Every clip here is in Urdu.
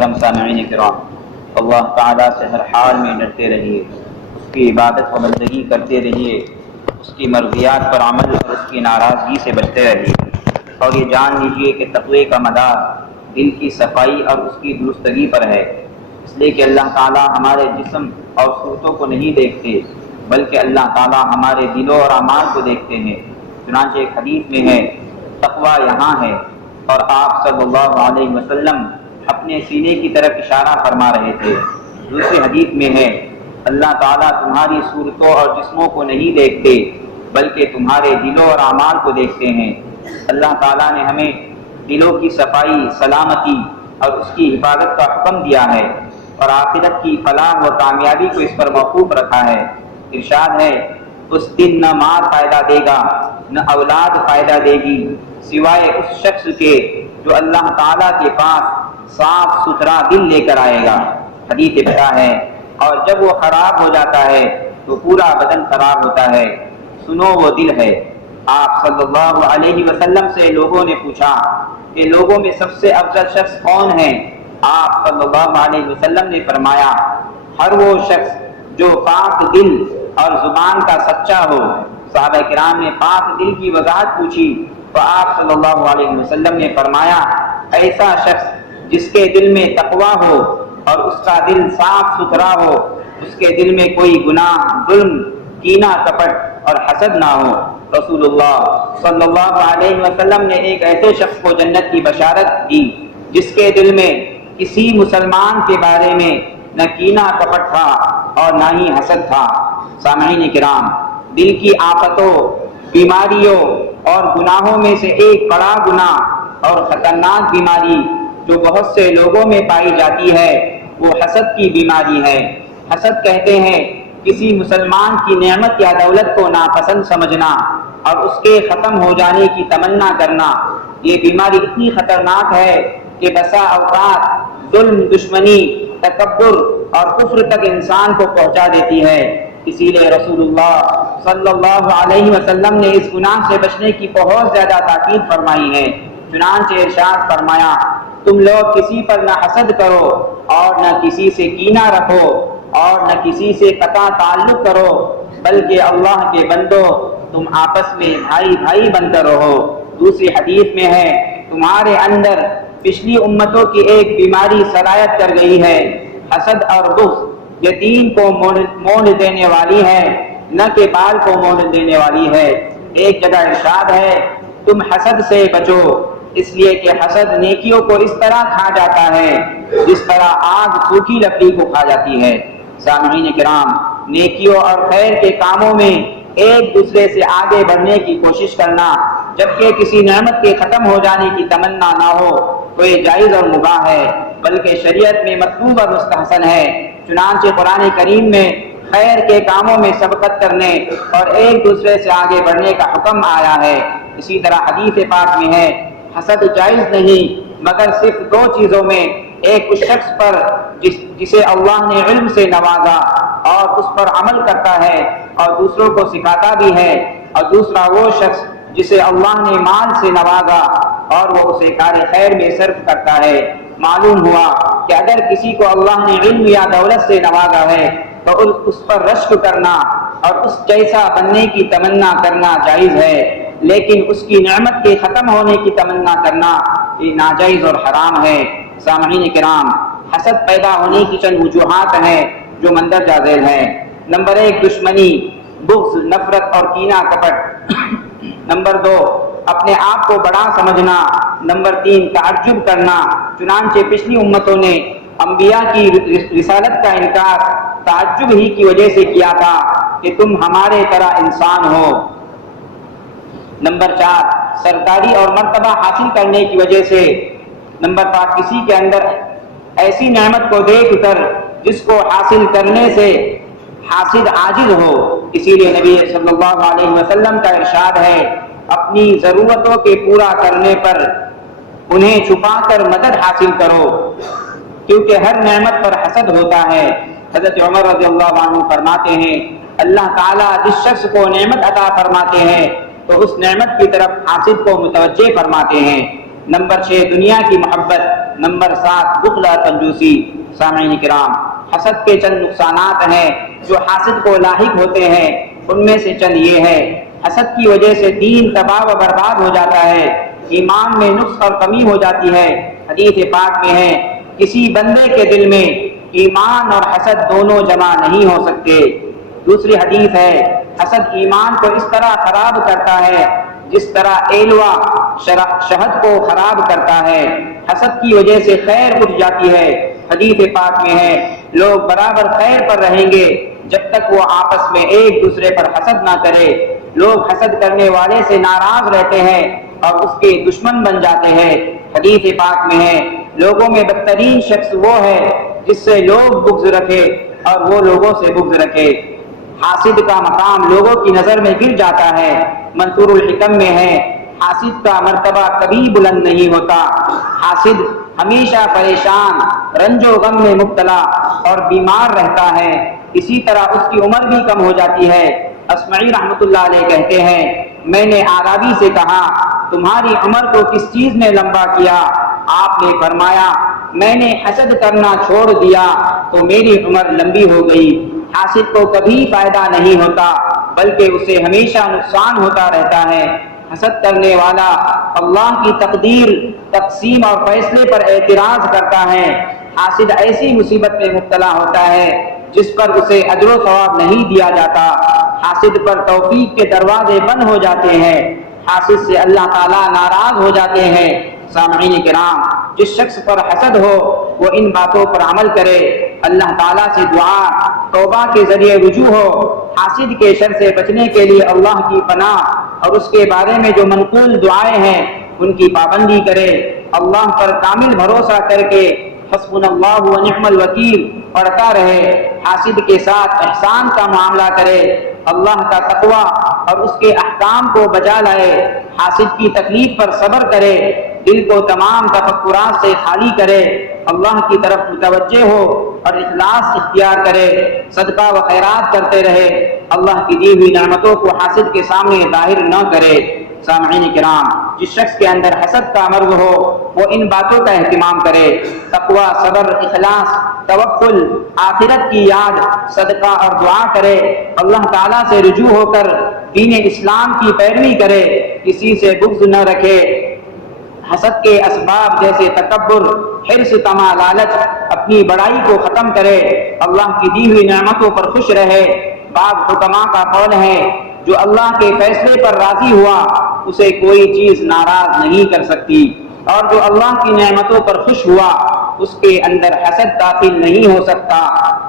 محترم سامعین کرام، اللہ تعالیٰ سے ہر حال میں ڈرتے رہیے، اس کی عبادت و بندگی کرتے رہیے، اس کی مرضیات پر عمل اور اس کی ناراضگی سے بچتے رہیے، اور یہ جان لیجیے کہ تقوی کا مدار دل کی صفائی اور اس کی درستگی پر ہے، اس لیے کہ اللہ تعالیٰ ہمارے جسم اور صورتوں کو نہیں دیکھتے، بلکہ اللہ تعالیٰ ہمارے دلوں اور اعمال کو دیکھتے ہیں۔ چنانچہ ایک حدیث میں ہے تقویٰ یہاں ہے، اور آپ صلی اللہ علیہ وسلم اپنے سینے کی طرف اشارہ فرما رہے تھے۔ دوسری حدیث میں ہے اللہ تعالیٰ تمہاری صورتوں اور جسموں کو نہیں دیکھتے، بلکہ تمہارے دلوں اور اعمال کو دیکھتے ہیں۔ اللہ تعالیٰ نے ہمیں دلوں کی صفائی، سلامتی اور اس کی حفاظت کا حکم دیا ہے، اور آخرت کی فلاح و کامیابی کو اس پر موقوف رکھا ہے۔ ارشاد ہے اس دن نہ مال فائدہ دے گا نہ اولاد فائدہ دے گی، سوائے اس شخص کے جو اللہ تعالیٰ کے پاس صاف ستھرا دل لے کر آئے گا۔ حدیث بتا ہے اور جب وہ خراب ہو جاتا ہے تو پورا بدن خراب ہوتا ہے، سنو وہ دل ہے۔ آپ صلی اللہ علیہ وسلم سے لوگوں نے پوچھا کہ لوگوں میں سب سے افضل شخص کون ہے؟ آپ صلی اللہ علیہ وسلم نے فرمایا ہر وہ شخص جو پاک دل اور زبان کا سچا ہو۔ صحابہ کرام نے پاک دل کی وضاحت پوچھی تو آپ صلی اللہ علیہ وسلم نے فرمایا ایسا شخص جس کے دل میں تقویٰ ہو اور اس کا دل صاف ستھرا ہو، اس کے دل میں کوئی گناہ، ظلم، کینہ، کپٹ اور حسد نہ ہو۔ رسول اللہ صلی اللہ علیہ وسلم نے ایک ایسے شخص کو جنت کی بشارت دی جس کے دل میں کسی مسلمان کے بارے میں نہ کینہ کپٹ تھا اور نہ ہی حسد تھا۔ سامعین کرام، دل کی آفتوں، بیماریوں اور گناہوں میں سے ایک بڑا گناہ اور خطرناک بیماری جو بہت سے لوگوں میں پائی جاتی ہے وہ حسد کی بیماری ہے۔ حسد کہتے ہیں کسی مسلمان کی نعمت یا دولت کو ناپسند سمجھنا اور اس کے ختم ہو جانے کی تمنا کرنا۔ یہ بیماری اتنی خطرناک ہے کہ بسا اوقات ظلم، دشمنی، تکبر اور کفر تک انسان کو پہنچا دیتی ہے۔ اسی لیے رسول اللہ صلی اللہ علیہ وسلم نے اس گناہ سے بچنے کی بہت زیادہ تاکید فرمائی ہے۔ چنانچہ ارشاد فرمایا تم لوگ کسی پر نہ حسد کرو اور نہ کسی سے کینہ رکھو اور نہ کسی سے قطع تعلق کرو، بلکہ اللہ کے بندو تم آپس میں بھائی بھائی بن کر رہو۔ دوسری حدیث میں ہے تمہارے اندر پچھلی امتوں کی ایک بیماری سرایت کر گئی ہے، حسد اور بغض، یہ دین کو مونڈ دینے والی ہے نہ کہ بال کو مونڈ دینے والی ہے۔ ایک جگہ ارشاد ہے تم حسد سے بچو، اس لیے کہ حسد نیکیوں کو اس طرح کھا جاتا ہے جس طرح آگ سوکھی لکڑی کو کھا جاتی ہے۔ سامعین کرام، نیکیوں اور خیر کے کاموں میں ایک دوسرے سے آگے بڑھنے کی کوشش کرنا جبکہ کسی نعمت کے ختم ہو جانے کی تمنا نہ ہو تو یہ جائز اور مباح ہے، بلکہ شریعت میں مطلوب اور مستحسن ہے۔ چنانچہ قرآن کریم میں خیر کے کاموں میں سبقت کرنے اور ایک دوسرے سے آگے بڑھنے کا حکم آیا ہے۔ اسی طرح حدیث پاک میں ہے حسد جائز نہیں مگر صرف دو چیزوں میں، ایک اس شخص پر جسے اللہ نے علم سے نوازا اور اس پر عمل کرتا ہے اور دوسروں کو سکھاتا بھی ہے، اور دوسرا وہ شخص جسے اللہ نے مال سے نوازا اور وہ اسے کار خیر میں صرف کرتا ہے۔ معلوم ہوا کہ اگر کسی کو اللہ نے علم یا دولت سے نوازا ہے تو اس پر رشک کرنا اور اس جیسا بننے کی تمنا کرنا جائز ہے، لیکن اس کی نعمت کے ختم ہونے کی تمنا کرنا یہ ناجائز اور حرام ہے۔ سامعین کرام، حسد پیدا ہونے کی چند وجوہات ہیں جو مندرجہ ذیل ہیں۔ نمبر 1 دشمنی، بغض، نفرت اور کینہ کپٹ۔ نمبر 2 اپنے آپ کو بڑا سمجھنا۔ نمبر 3 تعجب کرنا، چنانچہ پچھلی امتوں نے انبیاء کی رسالت کا انکار تعجب ہی کی وجہ سے کیا تھا کہ تم ہمارے طرح انسان ہو۔ نمبر 4 سرداری اور مرتبہ حاصل کرنے کی وجہ سے۔ نمبر 5 کسی کے اندر ایسی نعمت کو دیکھ کر جس کو حاصل کرنے سے حاسد عاجز ہو۔ اسی لیے نبی صلی اللہ علیہ وسلم کا ارشاد ہے اپنی ضرورتوں کے پورا کرنے پر انہیں چھپا کر مدد حاصل کرو، کیونکہ ہر نعمت پر حسد ہوتا ہے۔ حضرت عمر رضی اللہ عنہ فرماتے ہیں اللہ تعالیٰ جس شخص کو نعمت عطا فرماتے ہیں تو اس نعمت کی طرف حاسد کو متوجہ فرماتے ہیں۔ نمبر 6 دنیا کی محبت، نمبر 7 بخل اور کنجوسی۔ سامعین کرام، حسد کے چند نقصانات ہیں جو حاسد کو لاحق ہوتے ہیں، ان میں سے چند یہ ہے۔ حسد کی وجہ سے دین تباہ و برباد ہو جاتا ہے، ایمان میں نقص اور کمی ہو جاتی ہے۔ حدیث پاک میں ہے کسی بندے کے دل میں ایمان اور حسد دونوں جمع نہیں ہو سکتے۔ دوسری حدیث ہے حسد ایمان کو اس طرح خراب کرتا ہے جس طرح ایلوا شہد کو خراب کرتا ہے۔ حسد کی وجہ سے خیر اٹھ جاتی ہے۔ حدیث پاک میں ہے لوگ برابر خیر پر رہیں گے جب تک وہ آپس میں ایک دوسرے پر حسد نہ کرے۔ لوگ حسد کرنے والے سے ناراض رہتے ہیں اور اس کے دشمن بن جاتے ہیں۔ حدیث پاک میں ہے لوگوں میں بدترین شخص وہ ہے جس سے لوگ بغض رکھے اور وہ لوگوں سے بغض رکھے۔ حاسد کا مقام لوگوں کی نظر میں گر جاتا ہے۔ منصور الحکم میں ہے حاسد کا مرتبہ کبھی بلند نہیں ہوتا۔ حاسد ہمیشہ پریشان، رنج و غم میں مبتلا اور بیمار رہتا ہے، اسی طرح اس کی عمر بھی کم ہو جاتی ہے۔ اسمعی رحمۃ اللہ علیہ کہتے ہیں میں نے اعرابی سے کہا تمہاری عمر کو کس چیز نے لمبا کیا؟ آپ نے فرمایا میں نے حسد کرنا چھوڑ دیا تو میری عمر لمبی ہو گئی۔ حاسد کو کبھی فائدہ نہیں ہوتا بلکہ اسے ہمیشہ نقصان ہوتا رہتا ہے۔ حسد کرنے والا اللہ کی تقدیر، تقسیم اور فیصلے پر اعتراض کرتا ہے۔ حاسد ایسی مصیبت میں مبتلا ہوتا ہے جس پر اسے اجر و ثواب نہیں دیا جاتا۔ حاسد پر توفیق کے دروازے بند ہو جاتے ہیں، حاسد سے اللہ تعالیٰ ناراض ہو جاتے ہیں۔ سامعین کرام، جس شخص پر حسد ہو وہ ان باتوں پر عمل کرے، اللہ تعالیٰ سے دعا توبہ کے ذریعے رجوع ہو، حاسد کے شر سے بچنے کے لیے اللہ کی پناہ اور اس کے بارے میں جو منقول دعائیں ہیں ان کی پابندی کرے، اللہ پر کامل بھروسہ کر کے حسبنا اللہ و نعم الوکیل پڑھتا رہے، حاسد کے ساتھ احسان کا معاملہ کرے، اللہ کا تقوی اور اس کے احکام کو بجا لائے، حاسد کی تکلیف پر صبر کرے، دل کو تمام تفکرات سے خالی کرے، اللہ کی طرف متوجہ ہو اور اخلاص اختیار کرے، صدقہ و خیرات کرتے رہے، اللہ کی دی ہوئی نعمتوں کو حاسد کے سامنے ظاہر نہ کرے۔ سامعین کرام، جس شخص کے اندر حسد کا مرض ہو وہ ان باتوں کا اہتمام کرے، تقوی، صبر، اخلاص، توکل، آخرت کی یاد، صدقہ اور دعا کرے، اللہ تعالیٰ سے رجوع ہو کر دین اسلام کی پیروی کرے، کسی سے بغض نہ رکھے، حسد کے اسباب جیسے تکبر، حرص، طمع، لالچ، اپنی بڑائی کو ختم کرے، اللہ کی دی ہوئی نعمتوں پر خوش رہے۔ بعض حکماء کا قول ہے جو اللہ کے فیصلے پر راضی ہوا اسے کوئی چیز ناراض نہیں کر سکتی، اور جو اللہ کی نعمتوں پر خوش ہوا اس کے اندر حسد داخل نہیں ہو سکتا،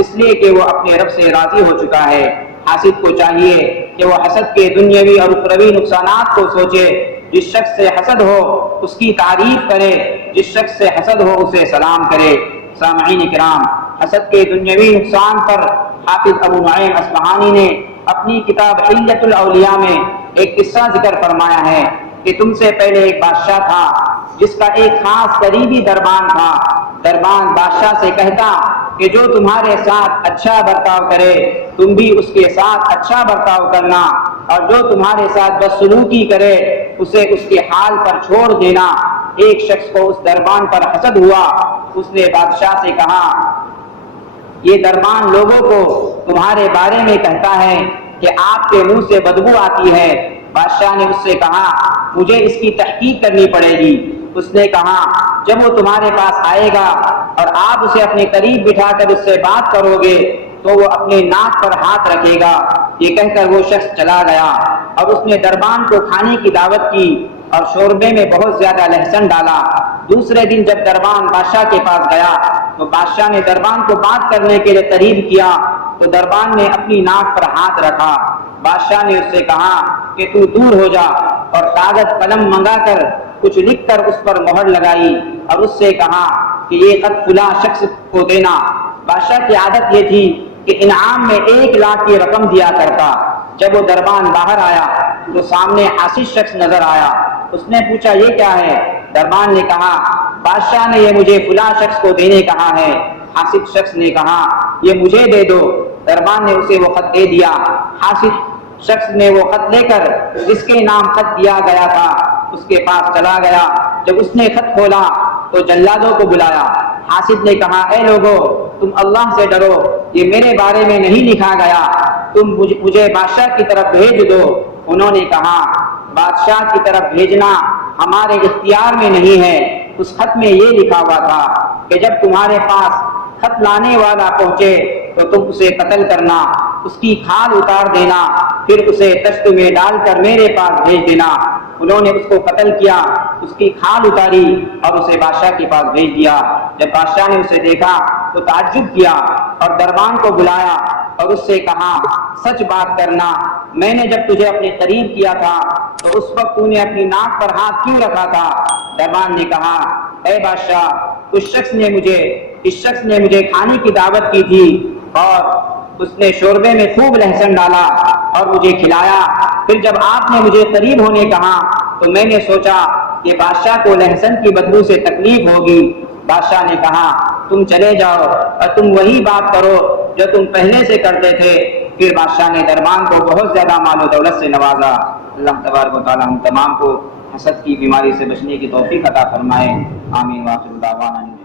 اس لیے کہ وہ اپنے رب سے راضی ہو چکا ہے۔ حاسد کو چاہیے کہ وہ حسد کے دنیاوی اور اخروی نقصانات کو سوچے۔ جس شخص سے حسد ہو اس کی تعریف کرے، جس شخص سے حسد ہو اسے سلام کرے۔ سامعین کرام، حسد کے دنیاوی نقصان پر حافظ ابو نعیم اصفہانی نے اپنی کتاب حلیۃ الاولیاء میں ایک قصہ ذکر فرمایا ہے کہ تم سے پہلے ایک بادشاہ تھا جس کا ایک خاص قریبی دربان تھا۔ دربان بادشاہ سے کہتا کہ جو تمہارے ساتھ اچھا برتاؤ کرے تم بھی اس کے ساتھ اچھا برتاؤ کرنا، اور جو تمہارے ساتھ بدسلوکی کرے اسے اس کے حال پر چھوڑ دینا۔ ایک شخص کو اس دربان پر حسد ہوا، اس نے بادشاہ سے کہا یہ دربان لوگوں کو تمہارے بارے میں کہتا ہے کہ آپ کے منہ سے بدبو آتی ہے۔ بادشاہ نے اس سے کہا مجھے اس کی تحقیق کرنی پڑے گی۔ اس نے کہا جب وہ تمہارے پاس آئے گا اور آپ اسے اپنے قریب بٹھا کر اس سے بات کرو گے تو وہ اپنے ناک پر ہاتھ رکھے گا۔ یہ کہہ کر وہ شخص چلا گیا اور اس نے دربان کو کھانے کی دعوت کی اور شوربے میں بہت زیادہ لہسن ڈالا۔ دوسرے دن جب دربان بادشاہ کے پاس گیا تو بادشاہ نے دربان کو بات کرنے کے لیے ترغیب کیا تو دربان نے اپنی ناک پر ہاتھ رکھا۔ بادشاہ نے اس سے کہا کہ تو دور ہو جا، اور کاغذ قلم منگا کر کچھ لکھ کر اس پر مہر لگائی اور اس سے کہا کہ یہ خط فلاں شخص کو دینا۔ بادشاہ کی عادت یہ تھی کہ انعام میں 1 لاکھ کی رقم دیا کرتا۔ جب وہ دربان باہر آیا تو سامنے حاسد شخص نظر آیا۔ اس نے پوچھا یہ کیا ہے؟ دربان نے کہا بادشاہ نے یہ مجھے فلاں شخص کو دینے کہا ہے۔ حاسد شخص نے کہا یہ مجھے دے دو۔ دربان نے اسے وہ خط دے دیا۔ حاسد شخص نے وہ خط لے کر جس کے نام خط دیا گیا تھا اس کے پاس چلا گیا جب اس نے خط کھولا تو جلادوں کو بلایا۔ حاسد نے کہا اے لوگو تم اللہ سے ڈرو، یہ میرے بارے میں نہیں لکھا گیا، تم مجھے بادشاہ کی طرف بھیج دو۔ انہوں نے کہا بادشاہ کی طرف بھیجنا ہمارے اختیار میں نہیں ہے، اس خط میں یہ لکھا ہوا تھا کہ جب تمہارے پاس خط لانے والا پہنچے تو تم اسے قتل کرنا، اس کی کھال اتار دینا، پھر اسے تشت میں ڈال کر میرے پاس بھیج دینا۔ انہوں نے اس کو قتل کیا، اس کی کھال اتاری اور اسے بادشاہ کے پاس بھیج دیا۔ جب بادشاہ نے اسے دیکھا تو تعجب کیا اور دربان کو بلایا اور اس سے کہا سچ بات کرنا، میں نے جب تجھے اپنے قریب کیا تھا تو اس وقت تو نے اپنی ناک پر ہاتھ کیوں رکھا تھا؟ دربان نے کہا اے بادشاہ اس شخص نے مجھے کھانے کی دعوت کی تھی اور اس نے شوربے میں خوب لہسن ڈالا اور مجھے کھلایا، پھر جب آپ نے مجھے قریب ہونے کہا تو میں نے سوچا کہ بادشاہ کو لہسن کی بدبو سے تکلیف ہوگی۔ بادشاہ نے کہا تم چلے جاؤ اور تم وہی بات کرو جو تم پہلے سے کرتے تھے۔ پھر بادشاہ نے دربان کو بہت زیادہ مال و دولت سے نوازا۔ اللہ تبارک و تعالی ہم تمام کو حسد کی بیماری سے بچنے کی توفیق عطا فرمائے۔ آمین۔ واخر دعوانا